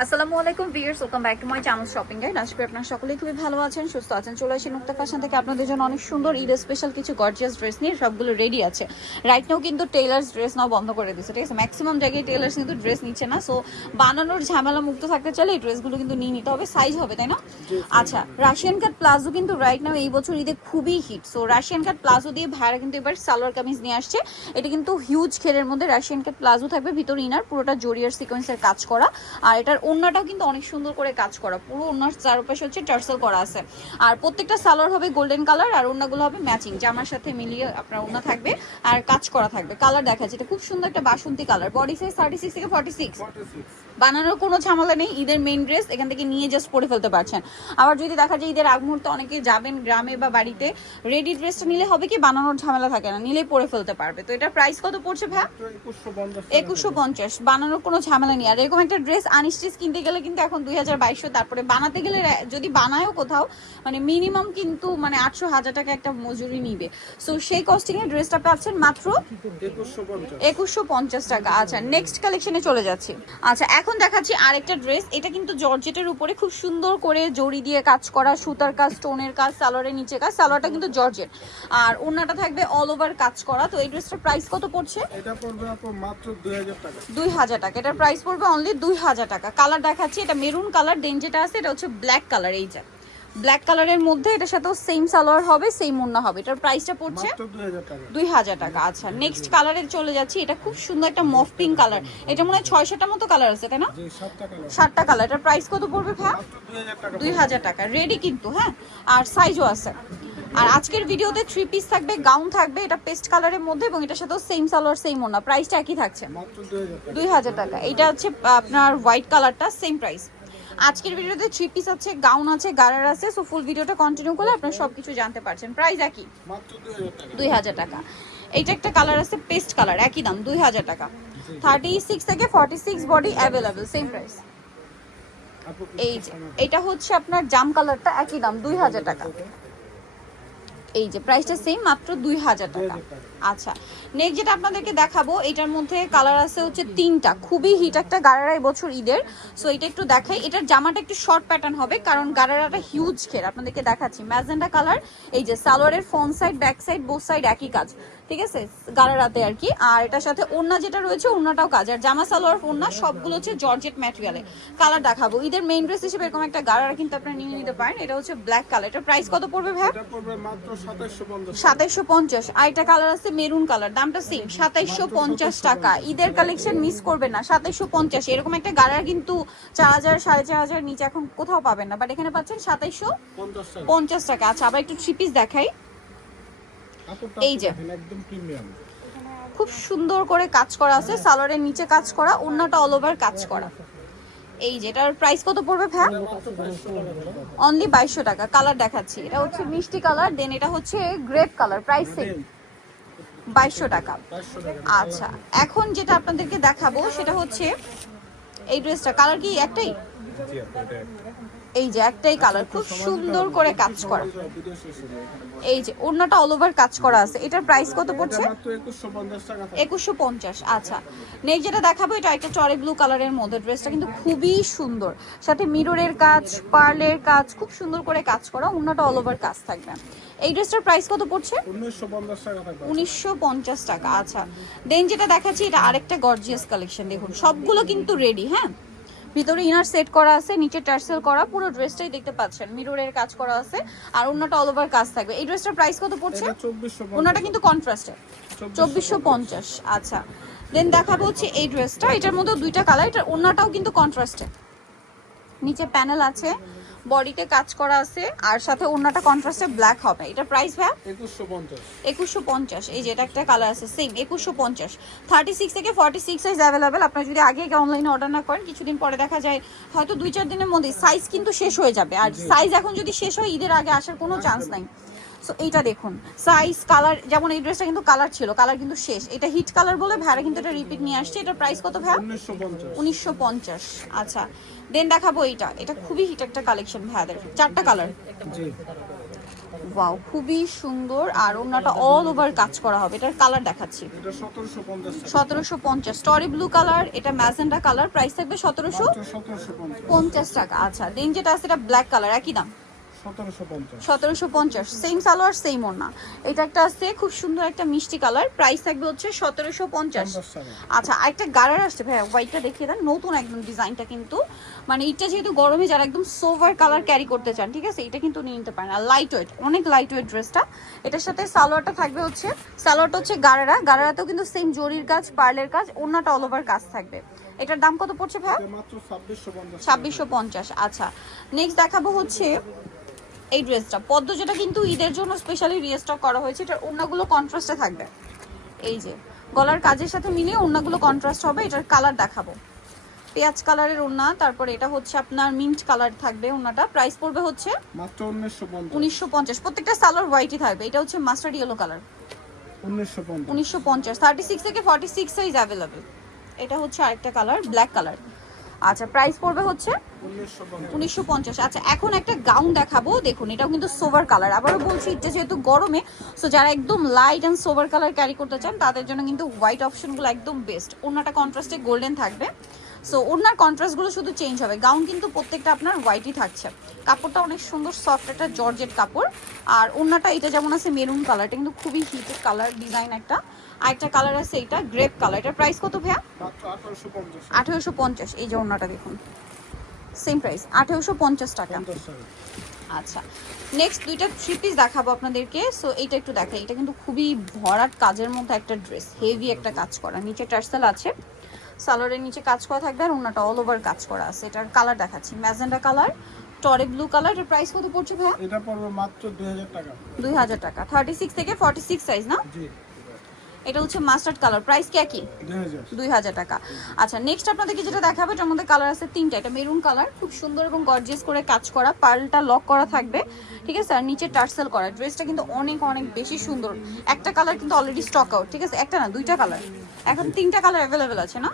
আসসালামু আলাইকুম viewers, welcome back to my channel shopping guide. আশা করি আপনারা সকলেই খুবই ভালো আছেন, সুস্থ আছেন। চলে আসি নুক্তা ফ্যাশন থেকে আপনাদের জন্য অনেক সুন্দর ঈদ স্পেশাল কিছু গর্জিয়াস ড্রেস নিয়ে। সবগুলো রেডি আছে। রাইট নাও কিন্তু টেলার্স ড্রেস নাও বন্ধ করে দিচ্ছে, ঠিক আছে? ম্যাক্সিমাম জায়গায় টেলার্স কিন্তু ড্রেস নিচ্ছে না। সো বানানোর ঝামেলা মুক্ত থাকতে চাইলে এই ড্রেসগুলো কিন্তু নিয়ে নিতে হবে। সাইজ হবে, তাই না? আচ্ছা, রাশিয়ান কাট প্লাজো কিন্তু রাইট নাও এই বছর ঈদে খুবই hit. So Russian cut palazzo দিয়ে ভাইরা কিন্তু এবার সালোয়ার কামিজ নিয়ে আসছে। এটা কিন্তু হিউজ ঘেরের মধ্যে রাশিয়ান কাট প্লাজো থাকবে, ভিতর ইনার পুরোটা জরিয়ার সিকোয়েন্সের কাজ করা। আর এটার ওড়নাটাও কিন্তু অনেক সুন্দর করে কাজ করা, পুরো ওড়নার চারপাশে হচ্ছে টার্সেল করা আছে। আর প্রত্যেকটা সালোয়ার হবে গোল্ডেন কালার, আর ওড়নাগুলো হবে ম্যাচিং, জামার সাথে মিলিয়ে আপনার ওড়না থাকবে আর কাজ করা থাকবে। কালার দেখাচ্ছে, এটা খুব সুন্দর একটা বাসন্তী কালার। বডি সাইজ 36 থেকে 46। বানানোর কোনো ঝামেলা নেই। ঈদের মেইন ড্রেস এখান থেকে নিয়ে জাস্ট পরে ফেলতে পারছেন। আবার যদি দেখা যায় ঈদের আগ মুহূর্তে অনেকে যাবেন গ্রামে বা বাড়িতে, রেডি ড্রেসটা নিলে হবে কি বানানোর ঝামেলা থাকে না, নিলেই পরে ফেলতে পারবে। তো এটার প্রাইস কত পড়ছে ভাই? 2150। বানানোর কোনো ঝামেলা নেই। আর এরকম একটা ড্রেস আনস্টিচ কিনতে গেলে কিন্তু এখন 2200, তারপরে বানাতে গেলে যদি বানায়ও কোথাও মানে মিনিমাম কিন্তু মানে 800-1000 টাকা একটা মজুরি নিবে। সো সেই কস্টিং এর ড্রেসটা পাচ্ছেন মাত্র 2150 টাকা। আচ্ছা, নেক্সট কালেকশনে চলে যাচ্ছি। আচ্ছা, এখন দেখাচ্ছি আরেকটা ড্রেস। এটা কিন্তু জর্জেটের উপরে খুব সুন্দর করে জড়ি দিয়ে কাজ করা, সুতার কাজ, স্টোনের কাজ, সালোয়ারের নিচে কাজ। সালোয়ারটা কিন্তু জর্জেট আর ওড়নাটা থাকবে অল ওভার কাজ করা। তো এই ড্রেসটার প্রাইস কত পড়ছে? এটা পড়বে আপু মাত্র 2000 টাকা। 2000 টাকা। এটার প্রাইস পড়বে অনলি 2000 টাকা। কালার দেখাচ্ছি, এটা মেরুন কালার, দেন যেটা আছে এটা হচ্ছে ব্ল্যাক কালার। এই যে ব্ল্যাক কালারের মধ্যে এটার সাথেও সেম সালোয়ার হবে, সেম ওড়না হবে। এটার প্রাইসটা পড়ছে মাত্র 2000 টাকা। 2000 টাকা। আচ্ছা, নেক্সট কালারে চলে যাচ্ছি। এটা খুব সুন্দর একটা মফ পিঙ্ক কালার। এটা মনে হয় 6-7টা মতো কালার আছে, তাই না? জি, 7টা কালার। 7টা কালার। এটার প্রাইস কত পড়বে ভাই? মাত্র 2000 টাকা। 2000 টাকা। রেডি কিন্তু, হ্যাঁ, আর সাইজও আছে। আর আজকের ভিডিওতে 3 পিস থাকবে, গাউন থাকবে, এটা পেস্ট কালারের মধ্যে এবং এটার সাথেও সেম সালোয়ার সেম ওড়না। প্রাইসটা একই থাকছে, মাত্র 2000 টাকা। 2000 টাকা। এটা হচ্ছে আপনার হোয়াইট কালারটা, সেম প্রাইস। আজকের ভিডিওতে 3 পিস আছে, গাউন আছে, গারার আছে। সো ফুল ভিডিওটা কন্টিনিউ করলে আপনারা সবকিছু জানতে পারছেন। প্রাইস একই, মাত্র 2000 টাকা। 2000 টাকা। এইটা একটা কালার আছে পেস্ট কালার, একই দাম 2000 টাকা। 36 থেকে 46 বডি অ্যাভেলেবল, সেম প্রাইস। আপু এই যে এটা হচ্ছে আপনার জাম কালারটা, একই দাম 2000 টাকা। এই যে প্রাইসটা সেম, মাত্র 2000 টাকা। আচ্ছা, নেক্সট যেটা আপনাদেরকে দেখাবো, এটার মধ্যে কালার আছে হচ্ছে 3টা। খুবই হিট একটা গারারা এবছর ঈদের। সো এটা একটু দেখাই। এটার জামাটা একটু শর্ট প্যাটার্ন হবে কারণ গারারাটা হিউজ ঘের। আপনাদেরকে দেখাচ্ছি ম্যাজেন্ডা কালার। এই যে সালোয়ারের front side, back side, both side একই কাজ, ঠিক আছে, গারারাতে আর কি। আর এটার সাথে ওড়না যেটা রয়েছে ওড়নাটাও কাজ। আর জামা সালোয়ার ওড়না সবগুলো হচ্ছে জর্জেট ম্যাটেরিয়ালে। কালার দেখাবো। ঈদের মেইন ড্রেস হিসেবে এরকম একটা গারারা কিন্তু আপনারা নিয়ে নিতে পারেন। এটা হচ্ছে ব্ল্যাক কালার। এটার প্রাইস কত পড়বে ভাই? এটা পড়বে মাত্র 2750। 2750। আর একটা কালার আছে মেরুন কালার, দামটা সেম 2750 টাকা। ঈদের কালেকশন মিস করবেন না, 2750। এরকম একটা গাড়ার কিন্তু 4000 4500 নিচে এখন কোথাও পাবেন না, বাট এখানে পাচ্ছেন 2750 টাকা। আচ্ছা, আবার একটু 3 পিস দেখাই। এই যে একদম প্রিমিয়াম, খুব সুন্দর করে কাজ করা আছে, সালোয়ারের নিচে কাজ করা, ওড়নাটা অল ওভার কাজ করা। এই যে এটার প্রাইস কত পড়বে ভাই? অনলি 2200 টাকা। কালার দেখাচ্ছি, এটা হচ্ছে মিষ্টি কালার, দেন এটা হচ্ছে গ্রেপ কালার, প্রাইস সেম 2200 টাকা। 500 টাকা। আচ্ছা, এখন যেটা আপনাদেরকে দেখাবো সেটা হচ্ছে এই ড্রেসটা। কালার কি একটাই? জি আপু, এটা এই যে একটাই কালার, খুব সুন্দর করে কাজ করা। ভিডিও শেষ হলো এখানে। এই যে ওড়নাটা অল ওভার কাজ করা আছে। এটার প্রাইস কত পড়ছে? মাত্র 2150 টাকা। 2150। আচ্ছা, নেক্সট যেটা দেখাবো এটা একটা চরে ব্লু কালারের মধ্যে। ড্রেসটা কিন্তু খুবই সুন্দর, সাথে মিররের কাজ, পার্লের কাজ, খুব সুন্দর করে কাজ করা, ওড়নাটা অল ওভার কাজ থাকবে। এই ড্রেসটার প্রাইস কত পড়ছে? 1950 টাকা থাকবে। 1950 টাকা। আচ্ছা, দেন যেটা দেখাচ্ছি এটা আরেকটা গর্জিয়াস কালেকশন। দেখুন সবগুলো কিন্তু রেডি, হ্যাঁ, ভিতরে ইনার সেট করা আছে, নিচে টার্সেল করা, পুরো ড্রেসটাই দেখতে পাচ্ছেন মিররের কাজ করা আছে আর ওড়নাটা অল ওভার কাজ থাকবে। এই ড্রেসটার প্রাইস কত পড়ছে? এটা 2450। ওড়নাটা কিন্তু কন্ট্রাস্টে, 2450। আচ্ছা, দেন দেখাবো হচ্ছে এই ড্রেসটা। এটার মধ্যে 2টা কালার, এটার ওড়নাটাও কিন্তু কন্ট্রাস্টে, নিচে প্যানেল আছে, বডিতে কাজ করা আছে, আর সাথে ওড়নাটা কন্ট্রাস্টে ব্ল্যাক হবে। এটা প্রাইস ভাই? 2150। 2150। এই যে এটা একটা কালার আছে সেম 2150। 36 থেকে 46 সাইজ অ্যাভেলেবেল। আপনারা যদি আগে অনলাইনে অর্ডার না করেন, কিছুদিন পরে দেখা যায় হয়তো 2-4 দিনের মধ্যে সাইজ কিন্তু শেষ হয়ে যাবে। আর সাইজ এখন যদি শেষ হয় ঈদের আগে আসার কোনো চান্স নাই। সো এইটা দেখুন সাইজ, কালার, যেমন এই ড্রেসটা কিন্তু কালার ছিল, কালার কিন্তু শেষ। এটা হিট কালার বলে ভাইরা কিন্তু এটা রিপিট নিয়ে আসছে। এটার প্রাইস কত ভাই? 1950। 1950। আচ্ছা, দেন দেখাবো এইটা। এটা খুবই হিট একটা কালেকশন ভাইয়াদের, 4টা কালার। জি, ওয়াও, খুবই সুন্দর। আর ওড়নাটা অল ওভার কাজ করা হবে। এটার কালার দেখাচ্ছি, এটা 1750 টাকা। 1750। স্টরি ব্লু কালার, এটা ম্যাজেন্টা কালার, প্রাইস থাকবে 1750 1750 টাকা। আচ্ছা, দেন যেটা আছে এটা ব্ল্যাক কালার, একই দাম 1750 1750। সেম সালোয়ার সেম ওড়না। এটা একটা আছে খুব সুন্দর একটা মিষ্টি কালার, প্রাইস থাকবে হচ্ছে 1750। 50 টাকা। আচ্ছা, আরেকটা গাড়ার আসছে ভাই, হোয়াইটটা দেখিয়ে দেন, নতুন একদম ডিজাইনটা কিন্তু, মানে এটা যেহেতু গরমে যারা একদম সোভার কালার ক্যারি করতে চান, ঠিক আছে, এটা কিন্তু নিয়ে নিতে পারেন। আর লাইট ওয়েট, অনেক লাইট ওয়েট ড্রেসটা। এটার সাথে সালোয়ারটা থাকবে হচ্ছে, সালোয়ারটা হচ্ছে গাড়ারাতেও কিন্তু সেম জরির কাজ, পার্লের কাজ, ওড়নাটা অল ওভার কাজ থাকবে। এটার দাম কত পড়ছে ভাই? এটা মাত্র 2650 টাকা। 2650। আচ্ছা, নেক্সট দেখাবো হচ্ছে এই ড্রেসটা পদ্ম, যেটা কিন্তু ঈদের জন্য স্পেশালি রিস্টক করা হয়েছে। এটার ওড়নাগুলো কন্ট্রাস্টে থাকবে, এই যে গলার কাজের সাথে মিলিয়ে ওড়নাগুলো কন্ট্রাস্ট হবে। এটার কালার দেখাবো, পেঁয়াজ কালারের ওড়না, তারপরে এটা হচ্ছে আপনার মিন্ট কালার থাকবে ওড়নাটা। প্রাইস পড়বে হচ্ছে মাত্র 1950 1950। প্রত্যেকটা সালোয়ার হোয়াইটই থাকবে। এটা হচ্ছে মাস্টার্ড ইয়েলো কালার, 1950 1950। 36 থেকে 46 সাইজ অ্যাভেলেবেল। এটা হচ্ছে আরেকটা কালার, ব্ল্যাক কালার। আচ্ছা, প্রাইস পড়বে হচ্ছে 1950 1950। আচ্ছা, এখন একটা গাউন দেখাবো, দেখুন এটাও কিন্তু সোভার কালার। আবারও বলছি, এটা যেহেতু গরমে, সো যারা একদম light and sober colour carry করতে চান তাদের জন্য কিন্তু হোয়াইট অপশনগুলো একদম বেস্ট। ওড়নাটা কন্ট্রাস্টে গোল্ডেন থাকবে, সো ওড়নার কন্ট্রাস্টগুলো শুধু চেঞ্জ হবে। গাউন কিন্তু প্রত্যেকটা আপনার হোয়াইটই থাকছে। কাপড়টা অনেক সুন্দর সফট একটা জর্জেট কাপড়। আর ওড়নাটা এটা যেমন আছে মেরুন কালার, এটা কিন্তু খুবই হিটেড কালার ডিজাইন একটা। আরেকটা কালার আছে এটা গ্রেপ কালার। এটার প্রাইস কত ভাইয়া? মাত্র 1850 1850। এই যে ওড়নাটা দেখুন, সেম প্রাইস 1850 টাকা। 50 টাকা। আচ্ছা, নেক্সট দুইটা থ্রি পিস দেখাবো আপনাদেরকে। সো এইটা একটু দেখাই, এটা কিন্তু খুবই ভরাট কাজের মধ্যে একটা ড্রেস, হেভি একটা কাজ করা, নিচে টার্সেল আছে, সালোয়ারের নিচে কাজ করা থাকবে, আর ওড়নাটা অল ওভার কাজ করা আছে। এটার কালার দেখাচ্ছি, ম্যাজেন্ডা কালার, টরে ব্লু কালার। এটার প্রাইস কত পড়ছে ভাইয়া? এটা পড়বে মাত্র 2000 টাকা। 2000 টাকা। 36 থেকে 46 সাইজ না? জি, এটা হচ্ছে মাস্টার্ড কালার, প্রাইস কি একই? 2000 2000 টাকা। আচ্ছা, নেক্সট আপনাদেরকে যেটা দেখাবো, এটার মধ্যে কালার আছে তিনটা। এটা মেরুন কালার, খুব সুন্দর এবং গর্জিয়াস করে কাজ করা, পার্লটা লক করা থাকবে, ঠিক আছে, আর নিচে টার্সেল করা। ড্রেসটা কিন্তু অনেক অনেক বেশি সুন্দর। একটা কালার কিন্তু অলরেডি স্টক আউট, ঠিক আছে, একটা না দুইটা কালার, এখন তিনটা কালার অ্যাভেলেবেল আছে না?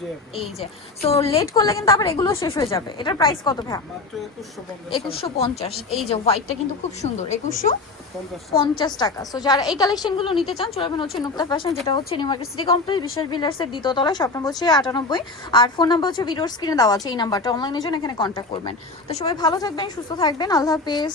জি, এই যে, সো লেট করলে কিন্তু আবার এগুলো শেষ হয়ে যাবে। এটার প্রাইস কত ভাইয়া? মাত্র 2150 2150। এই যে হোয়াইটটা কিন্তু খুব সুন্দর, 50 2150 টাকা। সো যারা এই কালেকশনগুলো নিতে চান চলে যাবেন হচ্ছে নুক্তা ফ্যাশন, যেটা হচ্ছে নিউ মার্কেট সিটি কমপ্লেক্স বিশ্বাস বিল্ডার্সের দ্বিতীয় তলায়, শপ নম্বর হচ্ছে 98, আর ফোন নাম্বার হচ্ছে ভিডিওর স্ক্রিনে দেওয়া আছে, এই নাম্বারটা, অনলাইনের জন্য এখানে কন্ট্যাক্ট করবেন। তো সবাই ভালো থাকবেন, সুস্থ থাকবেন, আল্লাহ হাফেজ।